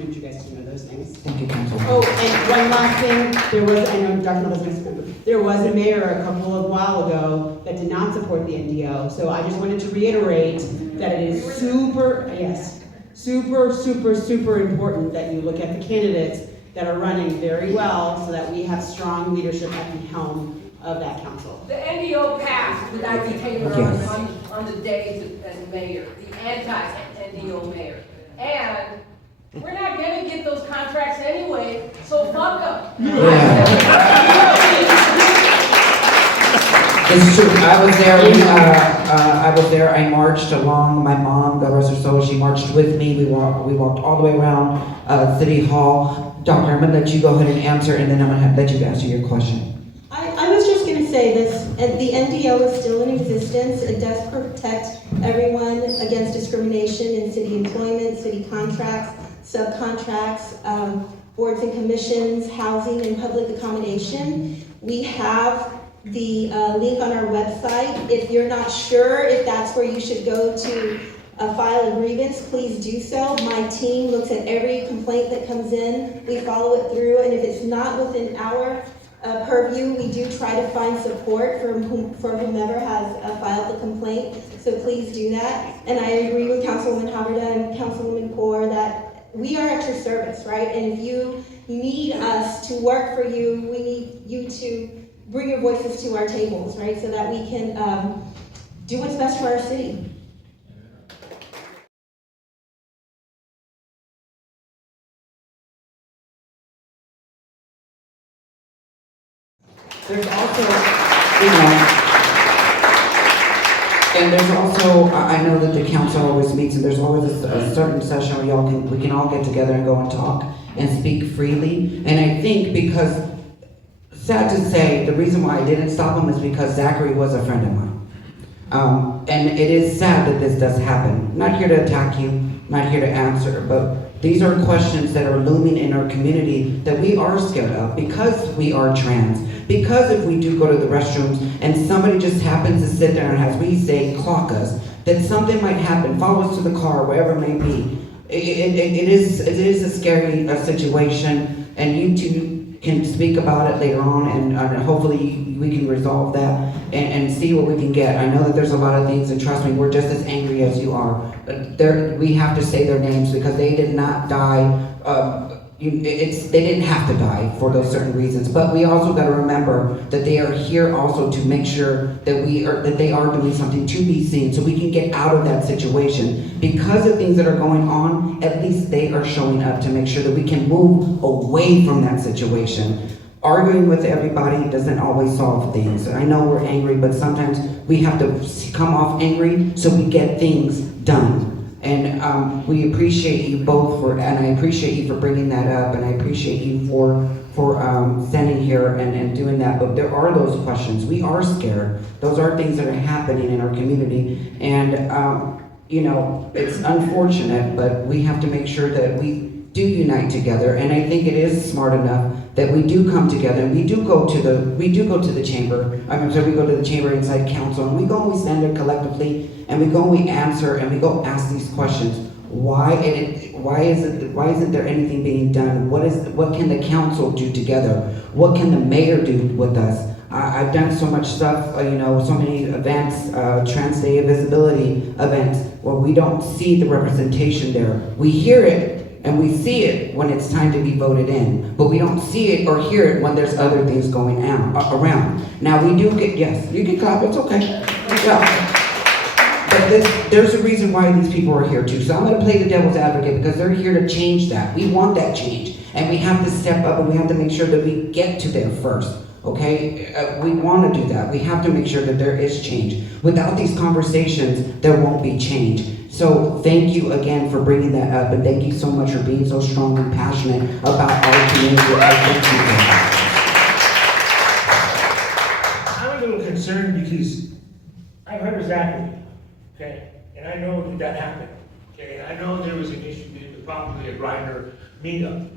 wanted you guys to know those things. Thank you, Councilwoman. Oh, and one last thing, I know Dr. Miller's next member, there was a mayor a couple of while ago that did not support the NDO, so I just wanted to reiterate that it is super important that you look at the candidates that are running very well so that we have strong leadership at the helm of that council. The NDO passed with Ivy Taylor on the day as mayor, the anti-NDO mayor. And we're not gonna get those contracts anyway, so fuck them. It's true. I was there. I marched along. My mom, God rest her soul, she marched with me. We walked all the way around City Hall. Doctor, I'm gonna let you go ahead and answer, and then I'm gonna let you answer your question. I was just going to say this, the NDO is still in existence. It does protect everyone against discrimination in city employment, city contracts, subcontracts, boards and commissions, housing, and public accommodation. We have the link on our website. If you're not sure if that's where you should go to file a grievance, please do so. My team looks at every complaint that comes in. We follow it through, and if it's not within our purview, we do try to find support for whomever has filed the complaint, so please do that. And I agree with Councilwoman Haverda and Councilwoman Kaur that we are at your service, right? And if you need us to work for you, we need you to bring your voices to our tables, right? So that we can do what's best for our city. There's also, and there's also, I know that the council always meets, and there's always a certain session where we can all get together and go and talk and speak freely. And I think because, sad to say, the reason why I didn't stop him is because Zachary was a friend of mine. And it is sad that this does happen. Not here to attack you, not here to answer, but these are questions that are looming in our community that we are scared of because we are trans. Because if we do go to the restrooms and somebody just happens to sit there and, as we say, clock us, that something might happen, follow us to the car, wherever it may be. It is a scary situation, and you two can speak about it later on, and hopefully we can resolve that and see what we can get. I know that there's a lot of things, and trust me, we're just as angry as you are. We have to say their names because they did not die. They didn't have to die for those certain reasons, but we also got to remember that they are here also to make sure that they are doing something to be seen, so we can get out of that situation. Because of things that are going on, at least they are showing up to make sure that we can move away from that situation. Arguing with everybody doesn't always solve things. I know we're angry, but sometimes we have to come off angry so we get things done. And we appreciate you both and I appreciate you for bringing that up, and I appreciate you for standing here and doing that. But there are those questions. We are scared. Those are things that are happening in our community, and it's unfortunate, but we have to make sure that we do unite together. And I think it is smart enough that we do come together, and we do go to the chamber. We go to the chamber inside council, and we go and we stand there collectively, and we go and we answer, and we go ask these questions. Why isn't there anything being done? What can the council do together? What can the mayor do with us? I've done so much stuff, so many events, Trans Day of Visibility events, where we don't see the representation there. We hear it, and we see it when it's time to be voted in, but we don't see it or hear it when there's other things going on around. Now we do get, yes, you can clap, it's okay. Yeah. But there's a reason why these people are here too. So I'm gonna play the devil's advocate because they're here to change that. We want that change, and we have to step up, and we have to make sure that we get to there first. Okay, we want to do that. We have to make sure that there is change. Without these conversations, there won't be change. So thank you again for bringing that up, and thank you so much for being so strong and passionate about our community. I'm a little concerned because I heard Zachary, okay, and I know that happened, okay. I know there was an issue, probably a grinder meetup,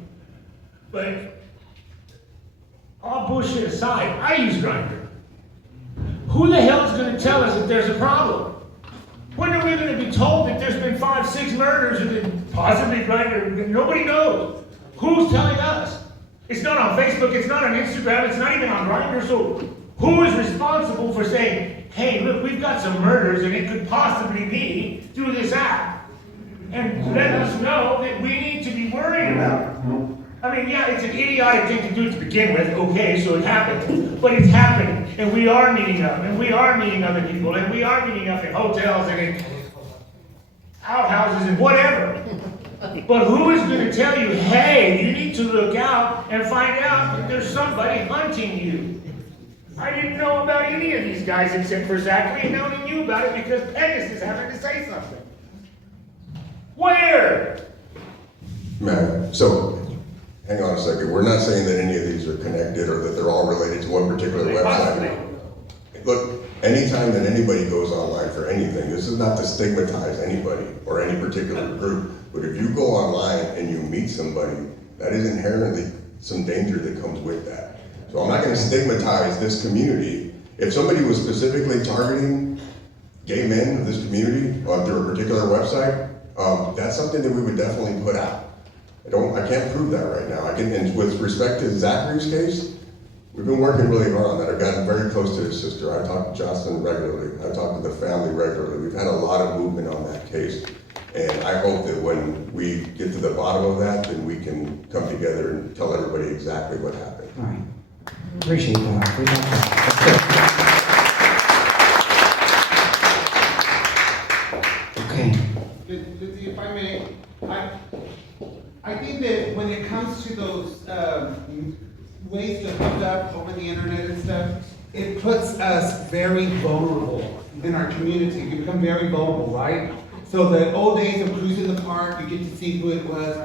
but all bullshit aside, I use Grindr. Who the hell is going to tell us if there's a problem? When are we gonna be told that there's been 5, 6 murders and then possibly Grindr? Nobody knows. Who's telling us? It's not on Facebook, it's not on Instagram, it's not even on Grindr, so who is responsible for saying, hey, look, we've got some murders and it could possibly be through this app? And let us know that we need to be worried about it. I mean, yeah, it's an idiotic thing to do to begin with, okay, so it happened, but it's happening, and we are meeting up, and we are meeting other people, and we are meeting up in hotels and in outhouses and whatever. But who is gonna tell you, hey, you need to look out and find out that there's somebody hunting you? I didn't know about any of these guys except for Zachary, and I only knew about it because Pegasus happened to say something. Where? Man, so, hang on a second, we're not saying that any of these are connected or that they're all related to one particular website. Look, anytime that anybody goes online for anything, this is not to stigmatize anybody or any particular group, but if you go online and you meet somebody, that is inherently some danger that comes with that. So I'm not gonna stigmatize this community. If somebody was specifically targeting gay men of this community through a particular website, that's something that we would definitely put out. I can't prove that right now. And with respect to Zachary's case, we've been working really hard on that. I've gotten very close to his sister. I talk to Jocelyn regularly. I talk to the family regularly. We've had a lot of movement on that case. And I hope that when we get to the bottom of that, then we can come together and tell everybody exactly what happened. All right. Appreciate that. Appreciate that. Okay. Lizzie, if I may, I think that when it comes to those ways to hook up over the internet and stuff, it puts us very vulnerable in our community. We become very vulnerable, right? So the old days of cruising the park, you get to see who it was,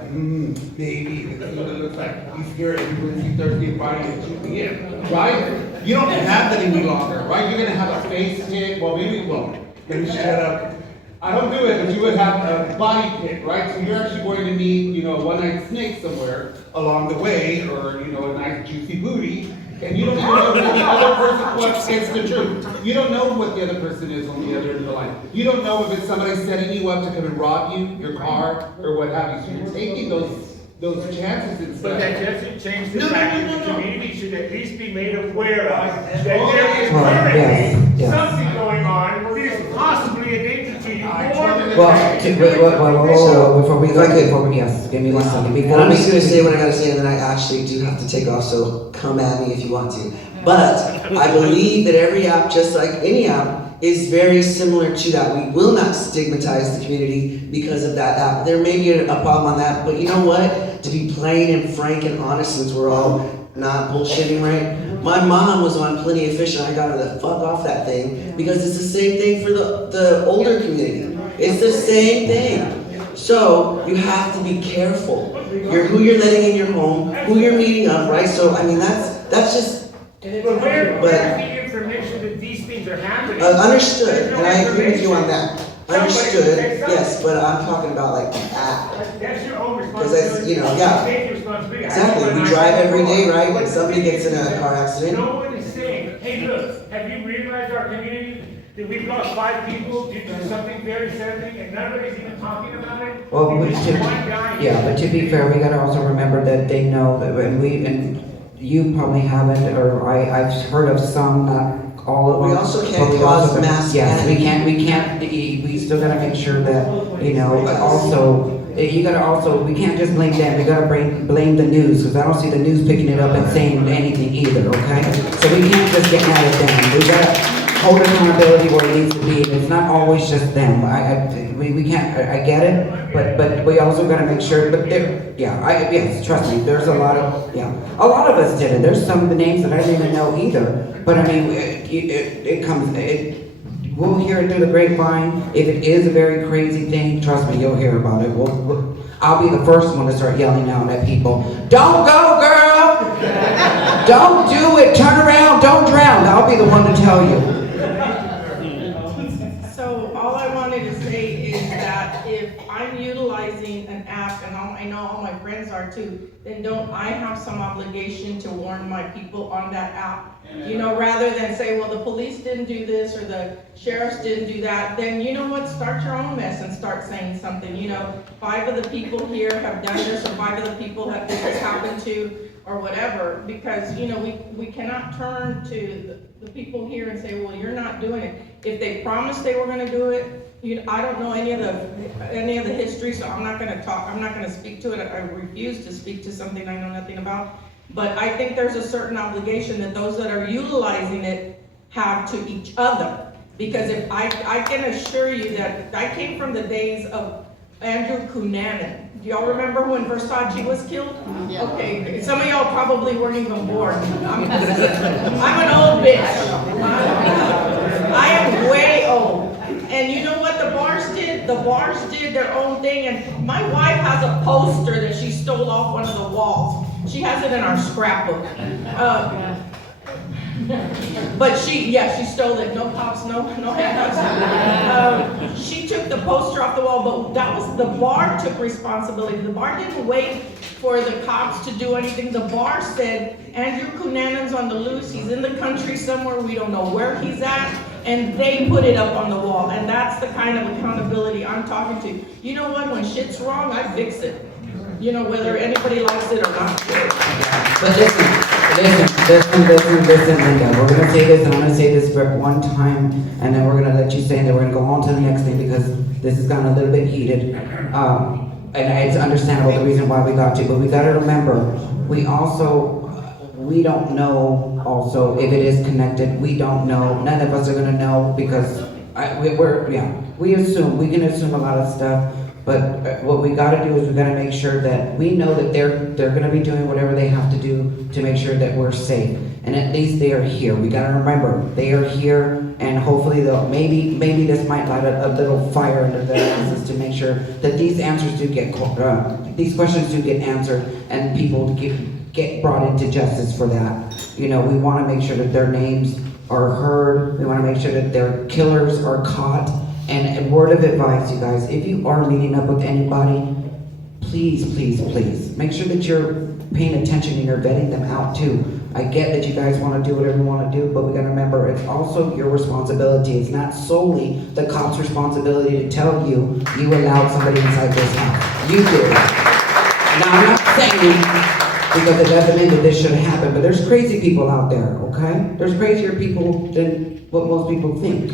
baby, this is what it looks like. You scare everybody, see Thursday body at 2 p.m., right? You don't have that any longer, right? You're gonna have a face pic, well, maybe, let me shut up. I don't do it, but you would have a body pic, right? So you're actually going to meet, a one-night snake somewhere along the way, or, a nice juicy booty, and you don't even know who the other person was. It's the truth. You don't know what the other person is on the other end of the line. You don't know if it's somebody setting you up to come and rob you, your car, or what have you. So you're taking those chances and stuff. But that doesn't change the No, fact no, that no, the no. community should at least be made aware of that there is Yes, currently yes. something going on that is possibly a danger to you more than the Well, fact that before we go, yes, give me one second. And I'm just gonna say what I gotta say, and then I actually do have to take off, so come at me if you want to. But I believe that every app, just like any app, is very similar to that. We will not stigmatize the community because of that app. There may be a problem on that, but you know what? To be plain and frank and honest, since we're all not bullshitting, right? My mom was on Plenty of Fish and I got her the fuck off that thing because it's the same thing for the older community. It's the same thing. So you have to be careful. Who you're letting in your home, who you're meeting up, right? So I mean that's just. But where's the information that these things are happening? Understood, There's no and I agree with you on that. Somebody Understood, said something. yes, but I'm talking about like the app. That's your own Because that's, responsibility. yeah. Take your responsibility. Exactly, we drive every day, right? And somebody gets in a car accident. No one is saying, hey, look, have you realized our community, that we've lost 5 people due to something very sadly, and nobody's even talking about it? Well, It's just one guy. yeah, but to be fair, we gotta also remember that they know that, and you probably haven't, or I've heard of some, not all of them. We also but can't we cause also- mass Yes, we panic. we still gotta make sure that, also, you gotta also, we can't just blame them, we gotta blame the news, because I don't see the news picking it up and saying anything either, okay? So we can't just get mad at them, we gotta hold accountability where it needs to be, and it's not always just them, we can't, I get it, but we also gotta make sure, but there, yes, trust me, there's a lot of us did it, there's some of the names that I didn't even know either, but I mean, we'll hear it through the grapevine. If it is a very crazy thing, trust me, you'll hear about it. I'll be the first one to start yelling out at people, don't go, girl! Don't do it, turn around, don't drown. I'll be the one to tell you. So all I wanted to say is that if I'm utilizing an app ask, and I know all my friends are too, then don't I have some obligation to warn my people on that app? You know, rather than say, well, the police didn't do this or the sheriffs didn't do that, then you know what, start your own mess and start saying something. You know, 5 of the people here have done this, or 5 of the people have this has happened to, or whatever, because, you know, we cannot turn to the people here and say, well, you're not doing it. If they promised they were gonna do it, you know, I don't know any of the history, so I'm not gonna speak to it. I refuse to speak to something I know nothing about. But I think there's a certain obligation that those that are utilizing it have to each other. Because if I can assure you that I came from the days of Andrew Cunanan. Do y'all remember when Versace was killed? Yeah. Okay, some of y'all probably weren't even born. I'm an old bitch. I am way old. And you know what the bars did? The bars did their own thing. And my wife has a poster that she stole off one of the walls. She has it in our scrapbook. But she stole it. No cops, no handcuffs. She took the poster off the wall, but that was, the bar took responsibility. The bar didn't wait for the cops to do anything. The bar said, Andrew Cunanan's on the loose. He's in the country somewhere. We don't know where he's at. And they put it up on the wall. And that's the kind of accountability I'm talking to. You know what? When shit's wrong, I fix it. You know, whether anybody likes it or not. But listen, Linda, we're gonna say this, and I'm gonna say this for one time, and then we're gonna let you say, and then we're gonna go on to the next thing, because this has gotten a little bit heated. And it's understandable the reason why we got to, but we gotta remember, we don't know also if it is connected. We don't know, none of us are gonna know, because we can assume a lot of stuff. But what we gotta do is we gotta make sure that we know that they're gonna be doing whatever they have to do to make sure that we're safe. And at least they are here. We gotta remember, they are here, and hopefully maybe this might light a little fire under their asses to make sure that these answers do get, these questions do get answered, and people get brought into justice for that. You know, we wanna make sure that their names are heard. We wanna make sure that their killers are caught. And word of advice, you guys, if you are meeting up with anybody, please, make sure that you're paying attention and you're vetting them out too. I get that you guys want to do whatever you want to do, but we gotta remember, it's also your responsibility. It's not solely the cop's responsibility to tell you allowed somebody inside this house. You did. Now, I'm not saying because it doesn't mean that this shouldn't happen, but there's crazy people out there, okay? There's crazier people than what most people think.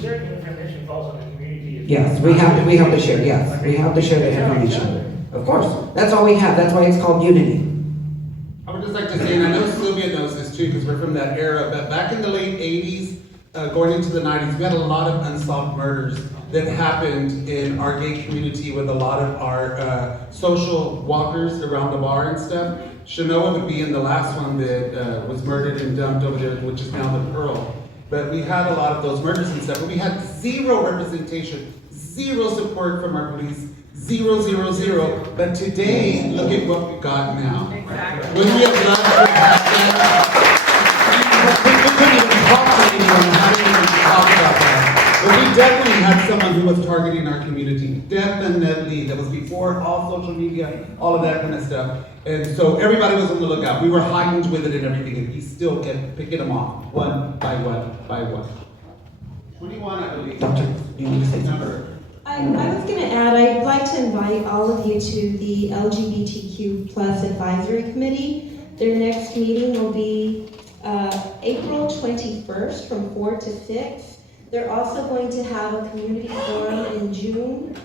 Yes, we have to share, yes. We have to share the information. Of course. That's all we have. That's why it's called unity. I would just like to say, and I know Sylvia knows this too, because we're from that era, but back in the late 80s, going into the 90s, we had a lot of unsolved murders that happened in our gay community with a lot of our social walkers around the bar and stuff. Shanoa would be in the last one that was murdered and dumped over there, which is now the Pearl. But we had a lot of those murders and stuff, but we had zero representation, zero support from our police, zero. But today, look at what we got now. Exactly. Wouldn't we have loved to have that? We couldn't even talk to anyone, how did we even talk about that? But we definitely had someone who was targeting our community, definitely. That was before all social media, all of that kind of stuff. And so everybody was on the lookout. We were heightened with it and everything, and he still kept picking them off, one by one. 21, I believe. Doctor, you need to say something. I was going to add, I'd like to invite all of you to the LGBTQ plus advisory committee. Their next meeting will be April 21st from 4 to 6. They're also going to have a community forum in June,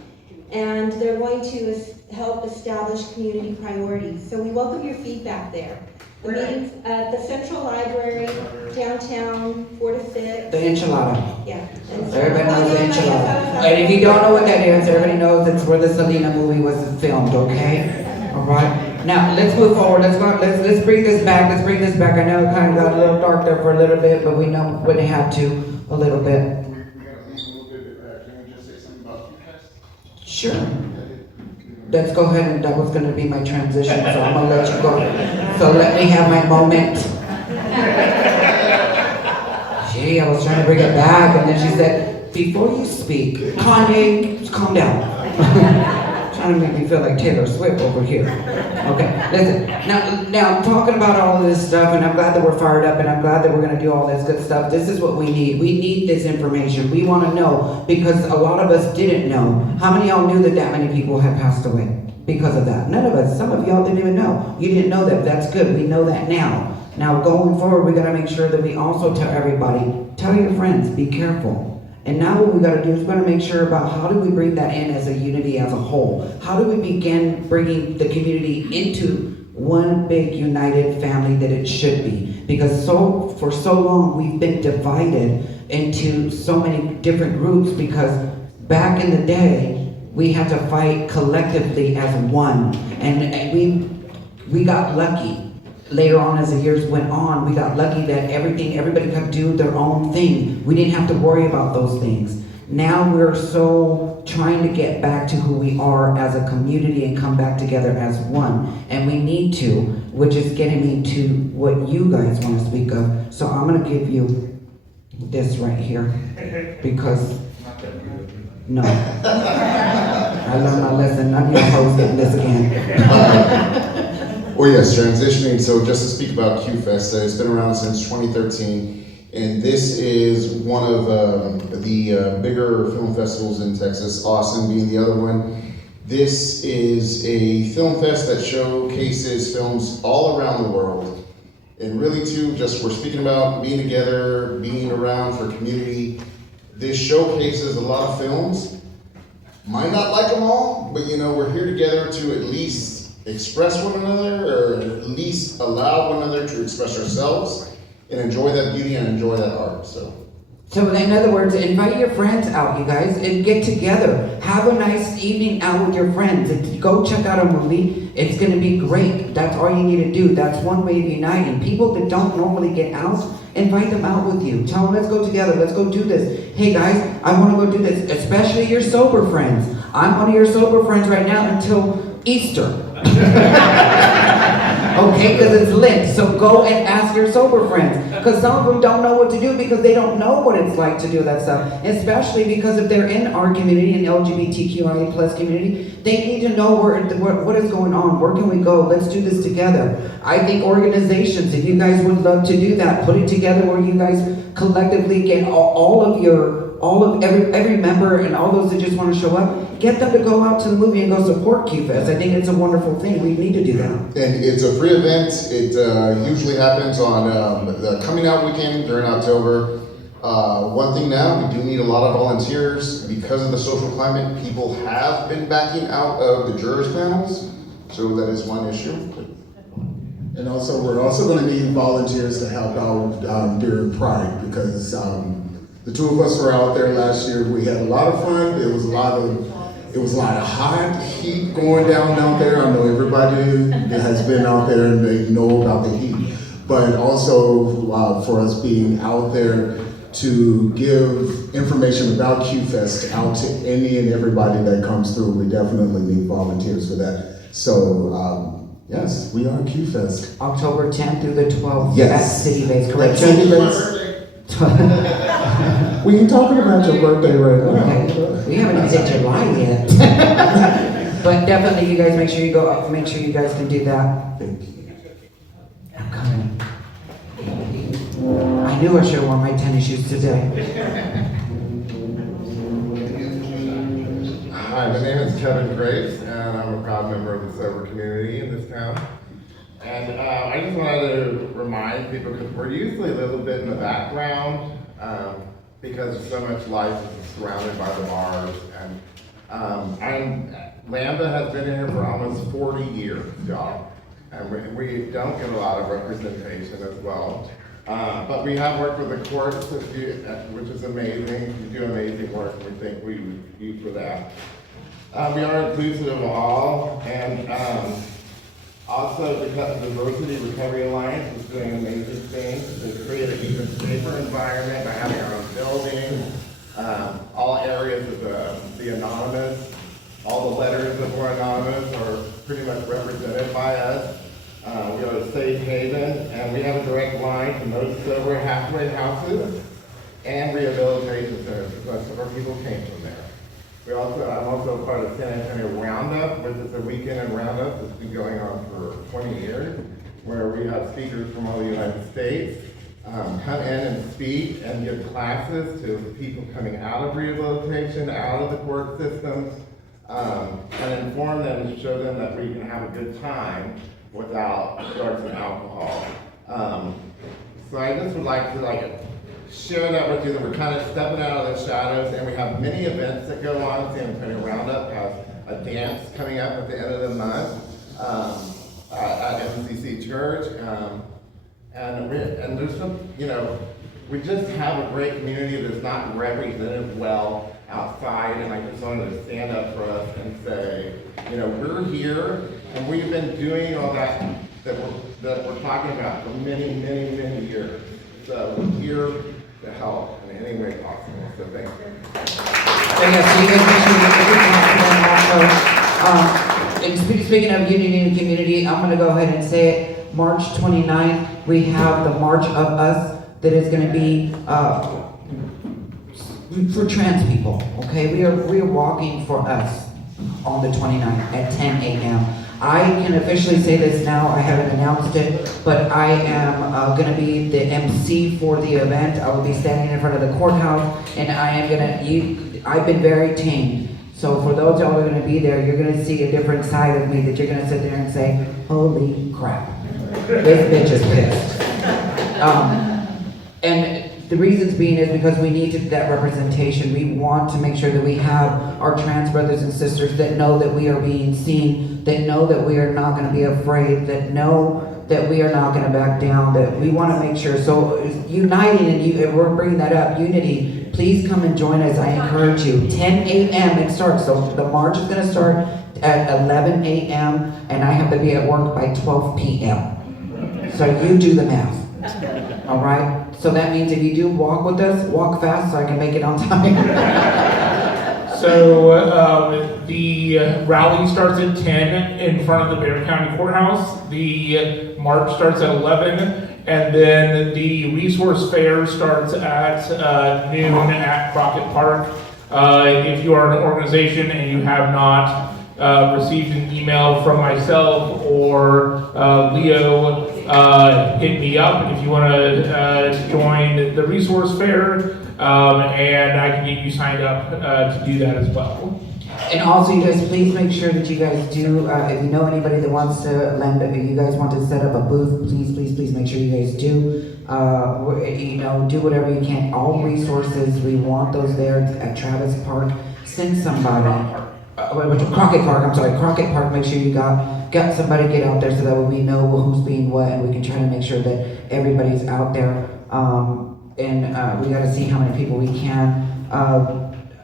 and they're going to help establish community priorities. So we welcome your feedback there. The meetings at the Central Library, downtown, 4 to 6. The enchilada. Yeah. Everybody knows the enchilada. And if you don't know what that is, everybody knows it's where the Selena movie was filmed, okay? All right. Now, let's move forward. Let's bring this back. I know it kind of got a little dark there for a little bit, but we know when it had to a little bit. Can we just say something about Sure. Let's go ahead, and that was going to be my transition, so I'm going to let you go. So let me have my moment. Gee, I was trying to bring it back, and then she said, before you speak, Kanye, calm down. Trying to make me feel like Taylor Swift over here. Okay, listen. Now I'm talking about all of this stuff, and I'm glad that we're fired up, and I'm glad that we're gonna do all this good stuff. This is what we need. We need this information. We want to know because a lot of us didn't know. How many of y'all knew that that many people had passed away because of that? None of us. Some of y'all didn't even know. You didn't know that. That's good. We know that now. Now going forward, we gotta make sure that we also tell everybody, tell your friends, be careful. And now what we gotta do is we gotta make sure about how do we bring that in as a unity as a whole? How do we begin bringing the community into one big united family that it should be? Because for so long we've been divided into so many different groups because back in the day we had to fight collectively as one, and we got lucky. Later on, as the years went on, we got lucky that everybody could do their own thing. We didn't have to worry about those things. Now we're so trying to get back to who we are as a community and come back together as one. And we need to, which is getting me to what you guys want to speak of. So I'm going to give you this right here because, no. I learned my lesson. None of your hoes getting this again. Well, yes, transitioning, so just to speak about Q-Fest, it's been around since 2013, and this is one of the bigger film festivals in Texas, Austin being the other one. This is a film fest that showcases films all around the world. And really too, just we're speaking about being together, being around for community. This showcases a lot of films. Might not like them all, but we're here together to at least express one another, or at least allow one another to express ourselves and enjoy that beauty and enjoy that art. So in other words, invite your friends out, you guys, and get together. Have a nice evening out with your friends. And go check out a movie. It's going to be great. That's all you need to do. That's one way of uniting. People that don't normally get out, invite them out with you. Tell them, let's go together. Let's go do this. Hey guys, I want to go do this. Especially your sober friends. I'm one of your sober friends right now until Easter. Okay, because it's lit. So go and ask your sober friends. Because some of them don't know what to do because they don't know what it's like to do that stuff. Especially because if they're in our community, in LGBTQIA plus community, they need to know what is going on. Where can we go? Let's do this together. I think organizations, if you guys would love to do that, put it together where you guys collectively get every member and all those that just want to show up, get them to go out to the movie and go support Q-Fest. I think it's a wonderful thing. We need to do that. And it's a free event. It usually happens on the coming out weekend during October. One thing now, we do need a lot of volunteers. Because of the social climate, people have been backing out of the jurors panels. So that is one issue. And also, we're also going to need volunteers to help out during Pride because the two of us were out there last year. We had a lot of fun. It was a lot of hot heat going down out there. I know everybody has been out there and they know about the heat. But also for us being out there to give information about Q-Fest out to any and everybody that comes through, we definitely need volunteers for that. So yes, we are Q-Fest. October 10th through the 12th. Yes. At City Base, correct? City Base. We can talk about your birthday right now. Okay. We haven't even hit July yet. But definitely you guys make sure you go up, make sure you guys can do that. Thank you. I'm coming. I knew I should have worn my tennis shoes today. Hi, my name is Kevin Graves, and I'm a proud member of the sober community in this town. And I just wanted to remind people, because we're usually a little bit in the background, because so much life is surrounded by the bars. And Lambda has been here for almost 40 years, y'all. And we don't get a lot of representation as well. But we have worked with the courts, which is amazing. You do amazing work, and we think we would you for that. We are inclusive of all, and also the Diversity Recovery Alliance is doing amazing things to create an even safer environment by having our own building, all areas of the anonymous, all the letters that were anonymous are pretty much represented by us. We are a safe haven, and we have a direct line to most sober halfway houses and rehabilitation centers because most of our people came from there. I'm also part of San Antonio Roundup, which is a weekend and roundup that's been going on for 20 years, where we have speakers from all the United States come in and speak and give classes to people coming out of rehabilitation, out of the court systems, and inform them and show them that we can have a good time without drugs and alcohol. So I just would like to share that with you, that we're kind of stepping out of the shadows, and we have many events that go on. San Antonio Roundup has a dance coming up at the end of the month at MCC Church, and there's some, we just have a great community that's not represented well outside, and I just wanted to stand up for us and say, we're here, and we've been doing all that we're talking about for many, many, many years. So we're here to help in any way possible. So thank you. So yes, so you guys make sure you get and speaking of unity in the community, I'm going to go ahead and say it. March 29th, we have the March of Us that is going to be for trans people. Okay, we are walking for us on the 29th at 10 a.m. I can officially say this now, I haven't announced it, but I am going to be the MC for the event. I will be standing in front of the courthouse, and I am I've been very tamed. So for those y'all who are going to be there, you're going to see a different side of me that you're going to sit there and say, holy crap, this bitch is pissed. And the reasons being is because we need that representation. We want to make sure that we have our trans brothers and sisters that know that we are being seen, that know that we are not going to be afraid, that know that we are not going to back down, that we want to make sure. So uniting, and we're bringing that up, unity, please come and join us. I encourage you. 10 a.m. it starts. So the march is going to start at 11 a.m. and I have to be at work by 12 p.m. So you do the math. All right? So that means if you do walk with us, walk fast so I can make it on time. So the rally starts at 10 in front of the Barron County Courthouse. The march starts at 11, and then the resource fair starts at noon at Crockett Park. If you are an organization and you have not received an email from myself or Leo, hit me up if you want to join the resource fair, and I can get you signed up to do that as well. And also, you guys, please make sure that you guys do, if you know anybody that wants to lend, if you guys want to set up a booth, please make sure you guys do. Do whatever you can. All resources, we want those there at Travis Park. Send somebody. Crockett Park, make sure you got somebody get out there so that we know who's being what, and we can try to make sure that everybody's out there. And we got to see how many people we can.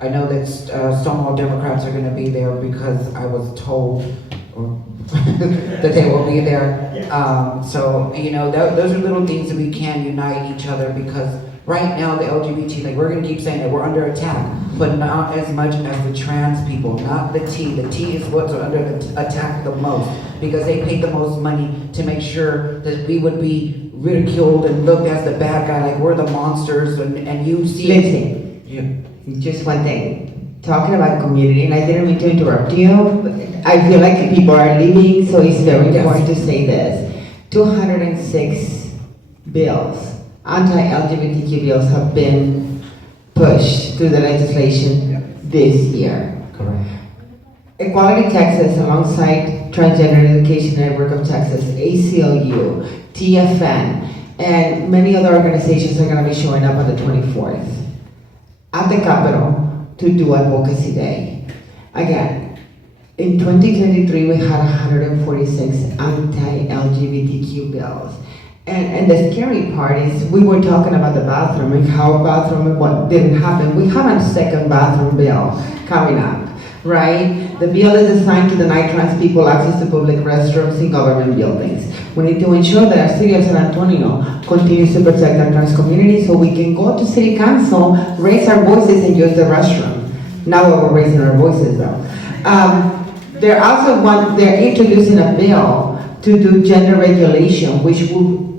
I know that Stonewall Democrats are going to be there because I was told that they will be there. So, those are little things that we can unite each other, because right now the LGBT, we're going to keep saying that we're under attack, but not as much as the trans people, not the T. The T is what's under attack the most, because they paid the most money to make sure that we would be ridiculed and looked as the bad guy, like we're the monsters, and you see. Listen, just one thing. Talking about community, and I didn't mean to interrupt you, but I feel like people are leaving, so it's very important to say this. 206 bills, anti-LGBTQ bills, have been pushed through the legislation this year. Correct. Equality Texas, alongside Transgender Education Network of Texas, ACLU, TFN, and many other organizations are going to be showing up on the 24th at the Capitol to do Advocacy Day. Again, in 2023, we had 146 anti-LGBTQ bills. And the scary part is, we were talking about the bathroom and how what didn't happen. We have a second bathroom bill coming up, right? The bill is designed to deny trans people access to public restrooms in government buildings. We need to ensure that our city of San Antonio continues to protect our trans community, so we can go to city council, raise our voices, and use the restroom. Now that we're raising our voices, though. They're introducing a bill to do gender regulation, which will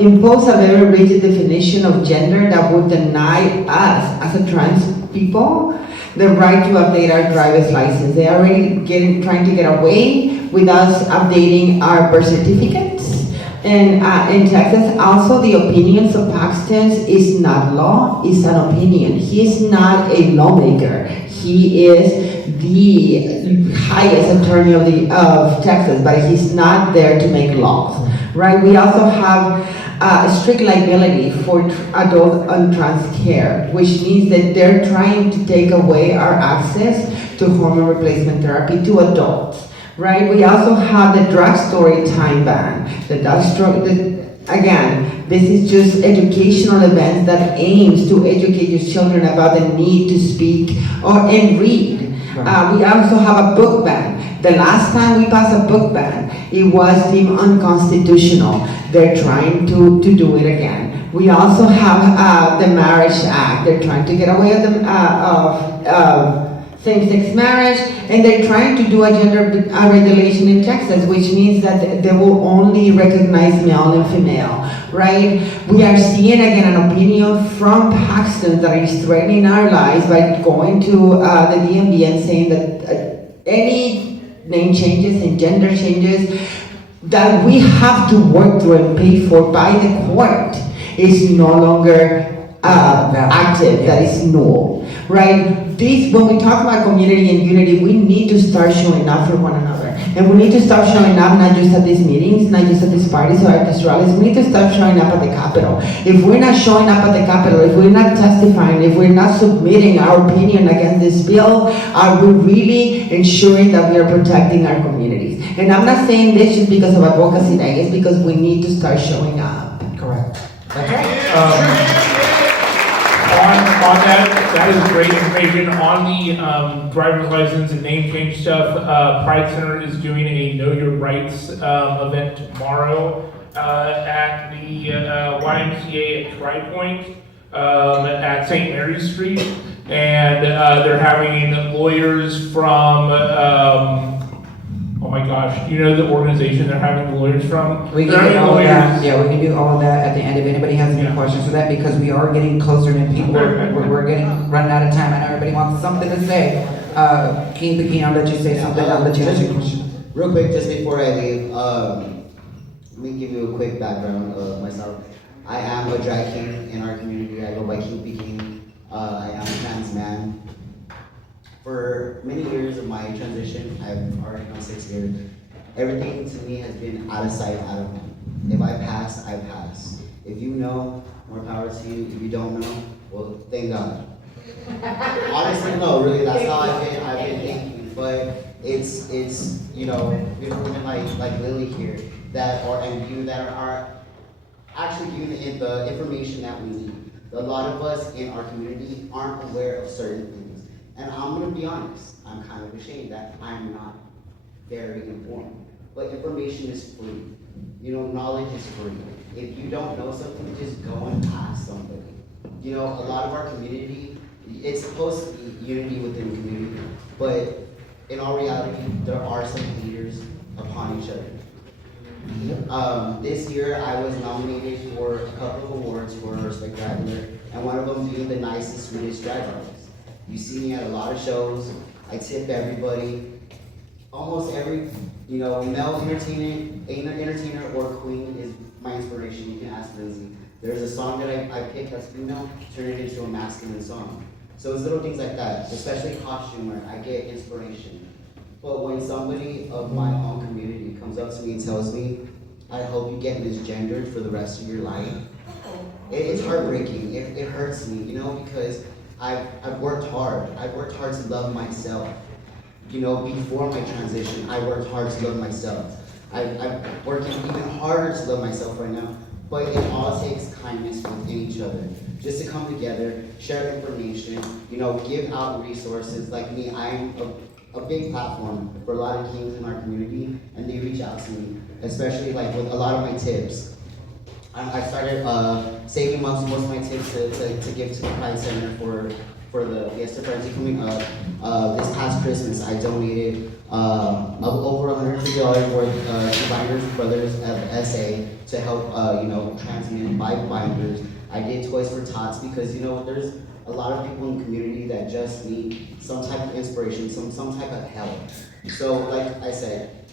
impose a very rigid definition of gender that would deny us as a trans people the right to update our driver's license. They are already trying to get away with us updating our birth certificates. And in Texas, also the opinions of Paxton's is not law, it's an opinion. He is not a lawmaker. He is the highest attorney of Texas, but he's not there to make laws, right? We also have strict liability for adult and trans care, which means that they're trying to take away our access to hormone replacement therapy to adults, right? We also have the drugstore time ban. Again, this is just educational events that aims to educate your children about the need to speak and read. We also have a book ban. The last time we passed a book ban, it was deemed unconstitutional. They're trying to do it again. We also have the Marriage Act. They're trying to get away of same-sex marriage, and they're trying to do a gender regulation in Texas, which means that they will only recognize male and female, right? We are seeing again an opinion from Paxton that is threatening our lives by going to the DMV and saying that any name changes and gender changes that we have to work through and pay for by the court is no longer active, that is null, right? When we talk about community and unity, we need to start showing up for one another. And we need to start showing up not just at these meetings, not just at these parties or at these rallies. We need to start showing up at the Capitol. If we're not showing up at the Capitol, if we're not testifying, if we're not submitting our opinion against this bill, are we really ensuring that we are protecting our communities? And I'm not saying this just because of advocacy day, it's because we need to start showing up. Correct. That's right. On that is great information. On the driver's license and name change stuff, Pride Center is doing a Know Your Rights event tomorrow at the YMCA at Tri-Point at St. Mary's Street. And they're having lawyers from, oh my gosh, you know the organization they're having the lawyers from? We can do all of that. Yeah, we can do all of that at the end if anybody has any questions for that, because we are getting closer and people we're getting running out of time. I know everybody wants something to say. King Bikini, I'll let you say something. I'll let you ask your question. Real quick, just before I leave, let me give you a quick background of myself. I am a drag king in our community. I go by King Bikini. I am a trans man. For many years of my transition, I've already done 6 years, everything to me has been out of sight, out of mind. If I pass, I pass. If you know, more power to you. If you don't know, well, thank God. Honestly, no, really, that's how I've been thinking. But it's you know, beautiful women like Lily here and you that are actually giving the information that we need. A lot of us in our community aren't aware of certain things. And I'm gonna be honest, I'm kind of ashamed that I'm not very informed. But information is free. You know, knowledge is free. If you don't know something, just go and ask somebody. You know, a lot of our community, it's supposed to be unity within the community, but in all reality, there are some haters upon each other. This year, I was nominated for a couple of awards for Spectacular, and one of them being the nicest, sweetest drag artist. You see me at a lot of shows. I tip everybody. Almost every, you know, male entertainer or queen is my inspiration. You can ask Lindsay. There's a song that I picked that's female, turn it into a masculine song. So it's little things like that, especially costume wear. I get inspiration. But when somebody of my own community comes up to me and tells me, I hope you get misgendered for the rest of your life, it's heartbreaking. It hurts me, you know, because I've worked hard. I've worked hard to love myself. You know, before my transition, I worked hard to love myself. I'm working even harder to love myself right now. But it all takes kindness within each other. Just to come together, share information, you know, give out resources. Like me, I'm a big platform for a lot of kings in our community, and they reach out to me, especially like with a lot of my tips. I started saving most of my tips to give to the Pride Center for the Fiesta Frenzy coming up. This past Christmas, I donated over $150 worth to Binders Brothers of SA to help, you know, trans men buy binders. I did Toys for Tots because, you know, there's a lot of people in the community that just need some type of inspiration, some type of help. So like I said,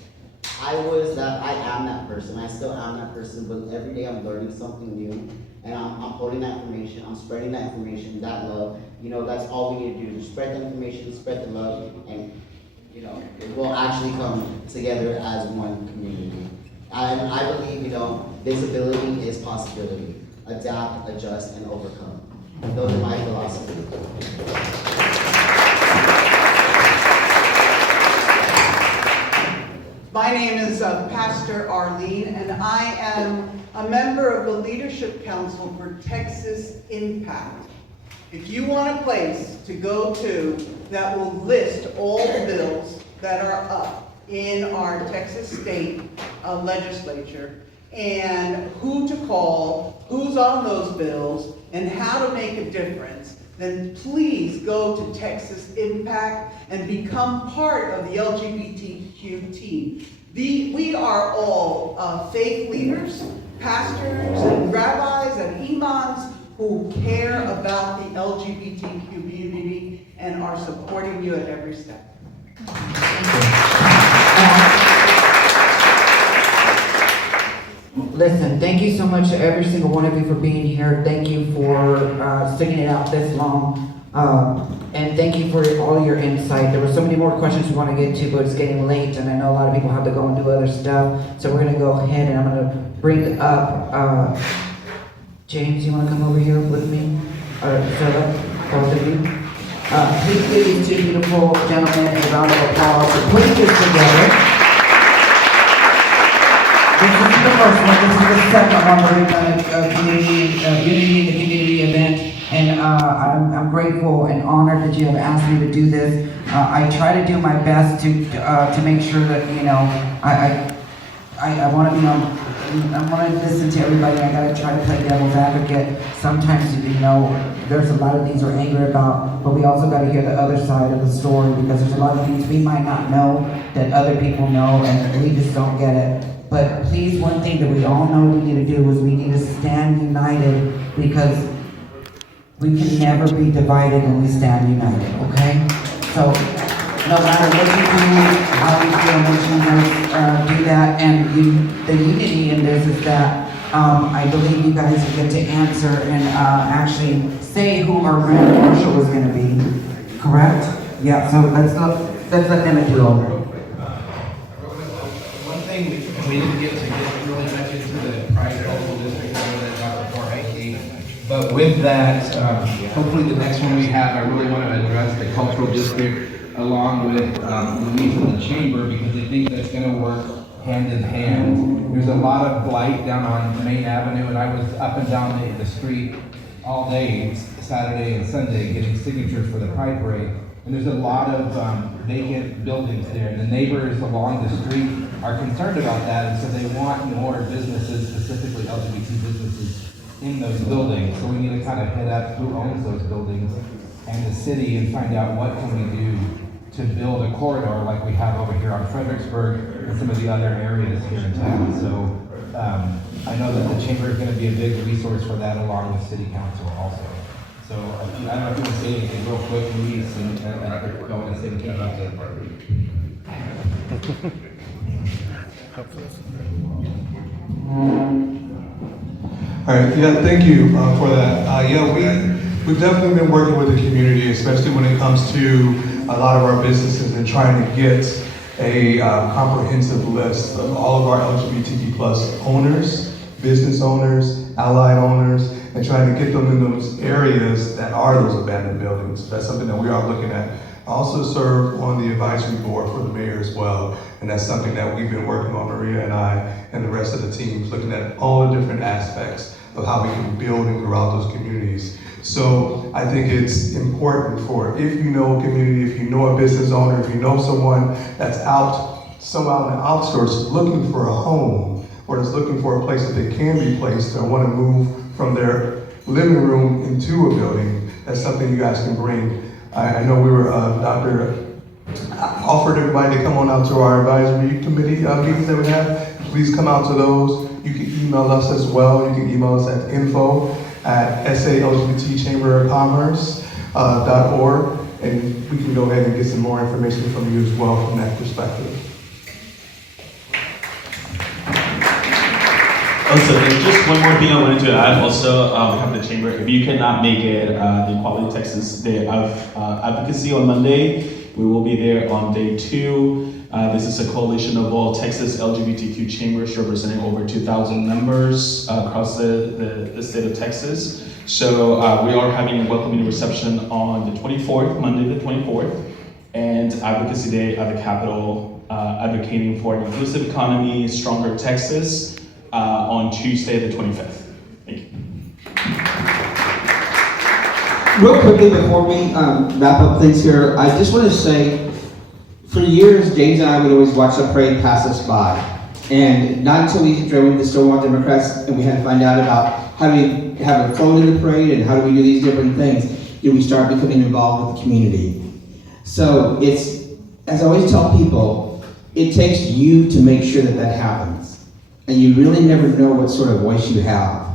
I am that person, I still am that person, but every day I'm learning something new, and I'm holding that information, I'm spreading that information, that love. You know, that's all we need to do, just spread the information, spread the love, and you know, we'll actually come together as one community. And I believe, you know, visibility is possibility. Adapt, adjust, and overcome. Those are my philosophies. My name is Pastor Arlene, and I am a member of the Leadership Council for Texas Impact. If you want a place to go to that will list all the bills that are up in our Texas state legislature, and who to call, who's on those bills, and how to make a difference, then please go to Texas Impact and become part of the LGBTQ team. We are all faith leaders, pastors and rabbis and imams who care about the LGBT community and are supporting you at every step. Listen, thank you so much to every single one of you for being here. Thank you for sticking it out this long. And thank you for all your insight. There were so many more questions we want to get to, but it's getting late, and I know a lot of people have to go and do other stuff. So we're going to go ahead, and I'm going to bring up James. You want to come over here with me? Or Philip, both of you. Please give these two beautiful gentlemen a round of applause for putting this together. This is the first one. This is the second one where we've done a unity in the community event. And I'm grateful and honored that you have asked me to do this. I try to do my best to make sure that, you know, I want to be on, I want to listen to everybody. I got to try to play devil's advocate. Sometimes, you know, there's a lot of things we're angry about, but we also got to hear the other side of the story, because there's a lot of things we might not know that other people know, and we just don't get it. But please, one thing that we all know we need to do is we need to stand united, because we can never be divided when we stand united, okay? So, no matter what you do, how you feel, make sure you guys do that. And the unity in this is that I believe you guys get to answer and actually say who our grand marshal is going to be, correct? Yeah, so let's let them do it. One thing we didn't get really much into the private local district, I know that before I came. But with that, hopefully the next one we have, I really want to address the cultural district along with Louise in the chamber, because I think that's going to work hand in hand. There's a lot of blight down on Main Avenue, and I was up and down the street all day, Saturday and Sunday, getting signatures for the Pride Parade. And there's a lot of vacant buildings there, and the neighbors along the street are concerned about that, and so they want more businesses, specifically LGBT businesses, in those buildings. So we need to kind of hit up who owns those buildings and the city and find out what can we do to build a corridor like we have over here on Fredericksburg and some of the other areas here in town. So I know that the chamber is going to be a big resource for that, along with city council also. So I don't know if you want to say anything real quick, Louise, and go and say anything about that part. All right, yeah, thank you for that. Yeah, we've definitely been working with the community, especially when it comes to a lot of our businesses, and trying to get a comprehensive list of all of our LGBTQ plus owners, business owners, allied owners, and trying to get them in those areas that are those abandoned buildings. That's something that we are looking at. I also serve on the advisory board for the mayor as well, and that's something that we've been working on, Maria and I and the rest of the teams, looking at all the different aspects of how we can build and grow out those communities. So I think it's important for, if you know a community, if you know a business owner, if you know someone that's somehow in the outskirts looking for a home, or is looking for a place that they can be placed, or want to move from their living room into a building, that's something you guys can bring. I know we were, Dr. offered everybody to come on out to our advisory committee meetings that we have. Please come out to those. You can email us as well. You can email us at info@SALGBT Chamber of Commerce. .org, and we can go ahead and get some more information from you as well from that perspective. Also, and just one more thing I wanted to add also, we have the chamber, if you cannot make it, the Equality Texas Day of Advocacy on Monday, we will be there on day 2. This is a coalition of all Texas LGBTQ chambers representing over 2,000 members across the state of Texas. So we are having a welcoming reception on the 24th, Monday the 24th, and Advocacy Day at the Capitol, advocating for an inclusive economy, stronger Texas, on Tuesday the 25th. Thank you. Real quickly before we wrap up things here, I just want to say, for years, James and I would always watch the parade pass us by. And not until we drove into the Stonewall Democrats and we had to find out about how do we have a phone in the parade and how do we do these different things, did we start becoming involved with the community. So it's, as I always tell people, it takes you to make sure that that happens. And you really never know what sort of voice you have.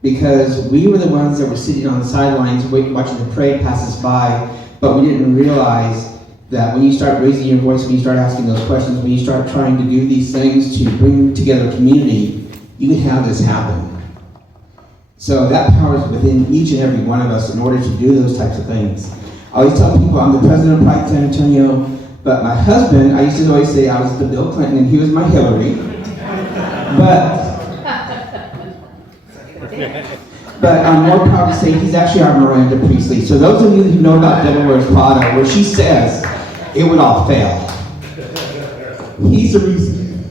Because we were the ones that were sitting on the sidelines watching the parade pass us by, but we didn't realize that when you start raising your voice, when you start asking those questions, when you start trying to do these things to bring together a community, you can have this happen. So that power is within each and every one of us in order to do those types of things. I always tell people I'm the president of Pride San Antonio, but my husband, I used to always say I was the Bill Clinton and he was my Hillary. But I'm more proud to say he's actually our Miranda Priestley. So those of you who know about Devil Wears Prada, where she says it would all fail, he's the reason.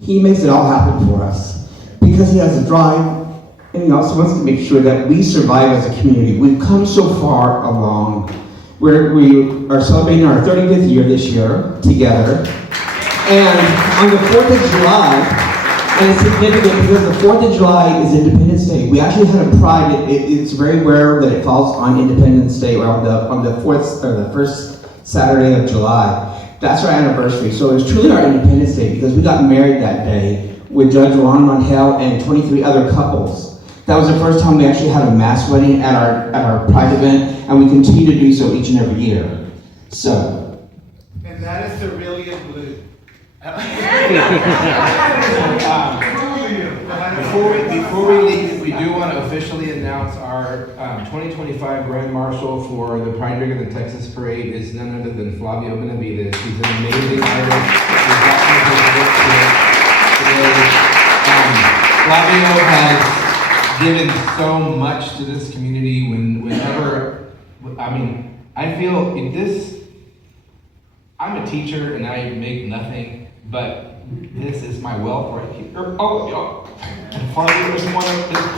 He makes it all happen for us because he has a drive, and he also wants to make sure that we survive as a community. We've come so far along. We are celebrating our 35th year this year together, and on the 4th of July. And it's significant because the 4th of July is Independence Day. We actually had a pride. It's very rare that it falls on Independence Day or on the 4th or the first Saturday of July. That's our anniversary. So it's truly our Independence Day because we got married that day with Judge Ron Monhel and 23 other couples. That was the first time we actually had a mass wedding at our pride event, and we continue to do so each and every year. So. And that is cerulean blue. Before we leave, we do want to officially announce our 2025 Grand Marshal for the Pride Rig of the Texas Parade is none other than Flavio Benavides. He's an amazing artist. He's got some good work today. Flavio has given so much to this community I feel in this, I'm a teacher and I make nothing, but this is my wealth right here. Oh, y'all. And Flavio is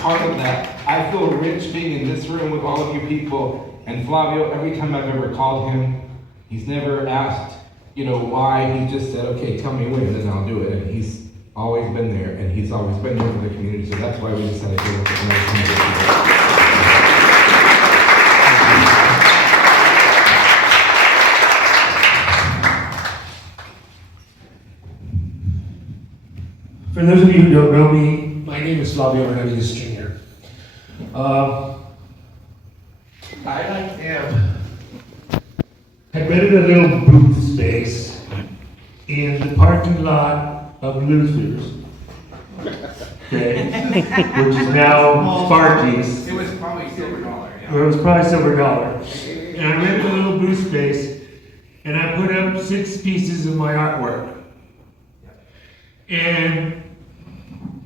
part of that. I feel rich being in this room with all of you people. And Flavio, every time I've ever called him, he's never asked, why. He just said, okay, tell me when, and then I'll do it. And he's always been there, and he's always been there for the community. So that's why we decided to look at another community. For those of you who don't know me, my name is Flavio Benavides Jr. I, like him, had rented a little booth space in the parking lot of Luther's, okay, which is now Sparky's. It was probably Silver Dollar. Yeah. It was probably Silver Dollar. And I rented a little booth space, and I put up 6 pieces of my artwork. And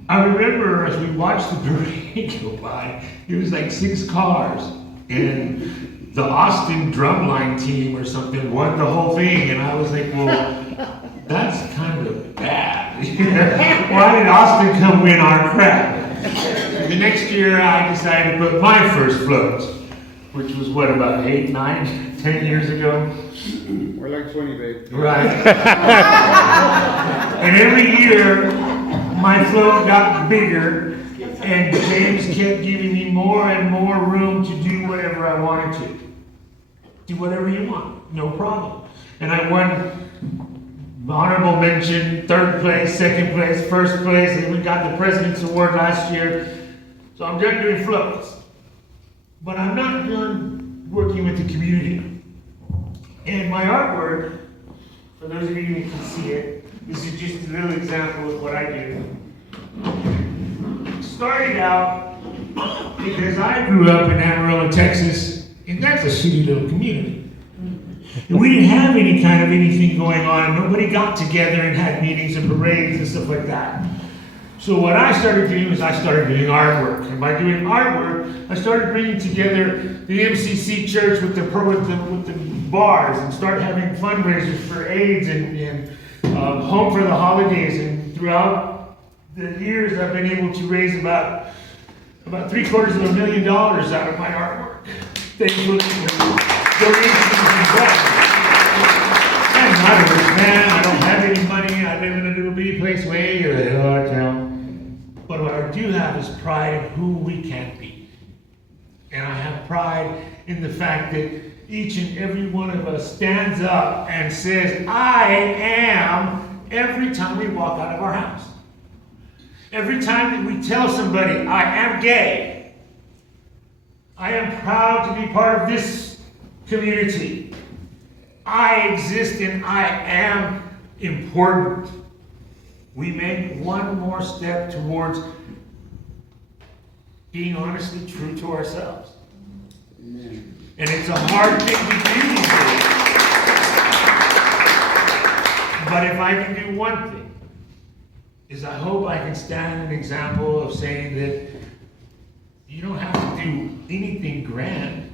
I remember as we watched the parade go by, it was like 6 cars, and the Austin drumline team or something won the whole thing, and I was like, well, that's kind of bad. Why did Austin come win our crap? The next year I decided to put my first float, which was what, about 8, 9, 10 years ago? We're like 20, babe. Right. And every year, my float got bigger, and James kept giving me more and more room to do whatever I wanted to. Do whatever you want, no problem. And I won honorable mention, 3rd place, 2nd place, 1st place, and we got the President's Award last year. So I'm done doing floats. But I'm not done working with the community. And my artwork, for those of you who can see it, this is just a little example of what I do. Started out because I grew up in Amarillo, Texas, and that's a shitty little community. And we didn't have any kind of anything going on. Nobody got together and had meetings and parades and stuff like that. So what I started doing is I started doing artwork. And by doing artwork, I started bringing together the MCC church with the bars and started having fundraisers for AIDS and Home for the Holidays. And throughout the years, I've been able to raise about $750,000 out of my artwork. Thankfully, donations and blessings. I'm not a rich man. I don't have any money. I live in a little bitty place way out of town. But what I do have is pride in who we can be. And I have pride in the fact that each and every one of us stands up and says, I am, every time we walk out of our house. Every time that we tell somebody, I am gay, I am proud to be part of this community. I exist and I am important. We make one more step towards being honestly true to ourselves. Amen. And it's a hard thing to do these days. But if I can do one thing, is I hope I can stand an example of saying that you don't have to do anything grand.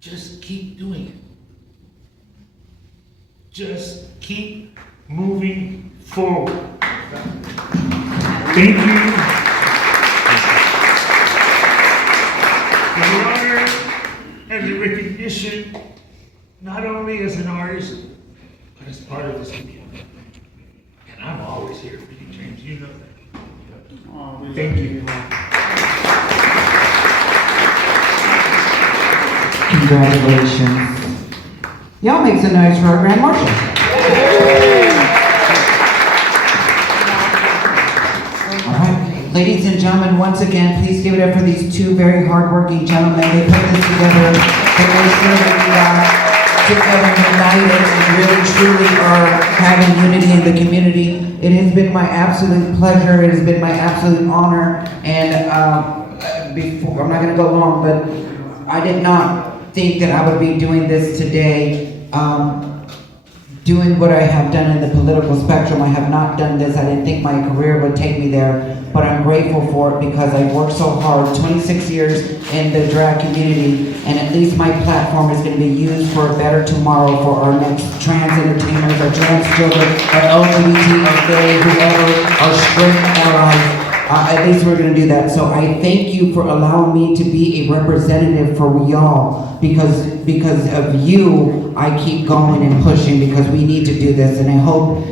Just keep doing it. Just keep moving forward. Thank you. For the honor and the recognition, not only as an artist, but as part of this community. And I'm always here for you, James. You know that. Thank you. Congratulations. Y'all make some noise for our Grand Marshal. All right, ladies and gentlemen, once again, please give it up for these two very hardworking gentlemen. They put this together to make sure that we together united and really truly are having unity in the community. It has been my absolute pleasure. It has been my absolute honor. And before, I'm not going to go long, but I did not think that I would be doing this today. Doing what I have done in the political spectrum. I have not done this. I didn't think my career would take me there, but I'm grateful for it because I worked so hard, 26 years in the drag community, and at least my platform is going to be used for a better tomorrow for our next trans entertainers, our trans children, our LGBT, our gay, whoever, our straight allies. At least we're going to do that. So I thank you for allowing me to be a representative for y'all, because of you, I keep going and pushing because we need to do this. And I hope,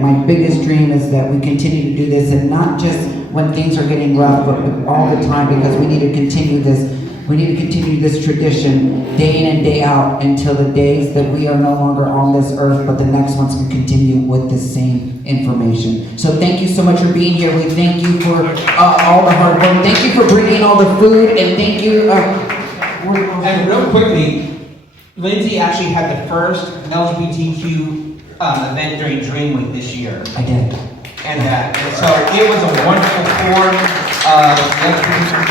my biggest dream is that we continue to do this, and not just when things are getting rough, but all the time, because we need to continue this. We need to continue this tradition day in and day out until the days that we are no longer on this earth, but the next ones can continue with the same information. So thank you so much for being here. We thank you for all the hard work. Thank you for bringing all the food, and thank you. And real quickly, Lindsay actually had the first LGBTQ event during Dream Week this year. I did. And so it was a wonderful forum of the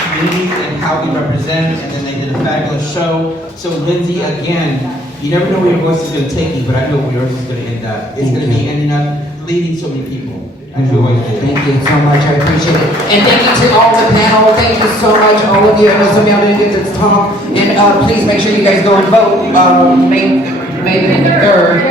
community and how we represent, and then they did a fabulous show. So Lindsay, again, you never know where your voice is going to take you, but I know where yours is going to end up. It's going to be ending up leading so many people. As you always do. Thank you so much, I appreciate it. And thank you to all the panel, thank you so much, all of you. I know some of y'all didn't get to talk, and please make sure you guys go and vote, May the 3rd.